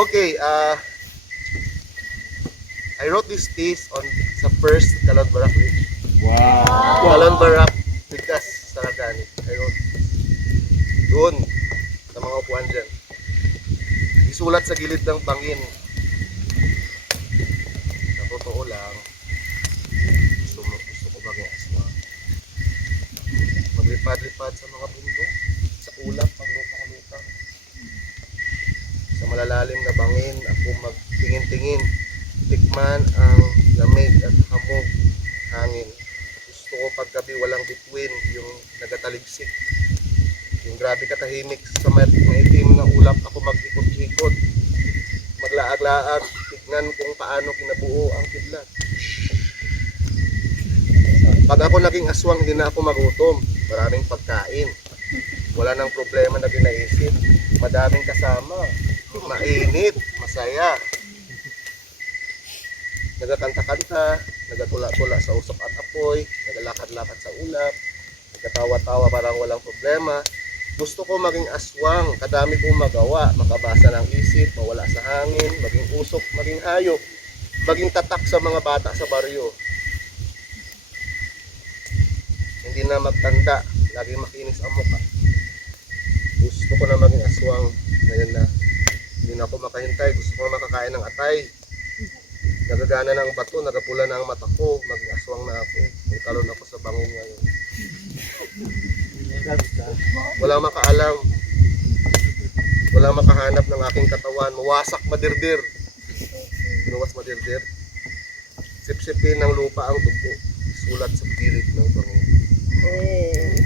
Okay, I wrote this piece on sa first Kalon Barak Ridge. Wow. Kalon Barak, Bigkas, Saragani. I wrote doon sa mga upuan dyan. Isulat sa gilid ng bangin. Sa totoo lang, gusto ko maging aswa. Maglipad-lipad sa mga bundok, sa ulap, maglupa-lupa. Sa malalalim na bangin, ako magtingin-tingin, tikman ang lamig at hamog, hangin. Gusto ko paggabi walang bituin, yung nagataligsik. Yung grabe katahimik sa maitim na ulap, ako mag-ikot-ikot, maglaag-laag, tignan kung paano kinabuo ang kidlat. Pag ako naging aswang, hindi na ako magutom. Maraming pagkain. Wala nang problema na ginaisip. Madaming kasama. Mainit, masaya. Nagakanta-kanta, nagatula-tula sa usok at apoy, nagalakad-lakad sa ulap, nagkatawa-tawa parang walang problema. Gusto ko maging aswang, kadami kong magawa, makabasa ng isip, mawala sa hangin, maging usok, maging hayop, maging tatak sa mga bata sa baryo. Hindi na magtanda, laging makinis ang mukha. Gusto ko na maging aswang, ngayon na hindi na ako makahintay, gusto ko na makakain ng atay. Nagagana na ang bato, nagapula na ang mata ko, maging aswang na ako. Magtalon ako sa bangin ngayon. Walang makaalam, walang makahanap ng aking katawan, mawasak madirdir. Binuwas madirdir. Sipsipin ng lupa ang dugo, sulat sa pilit ng bangin. Hey.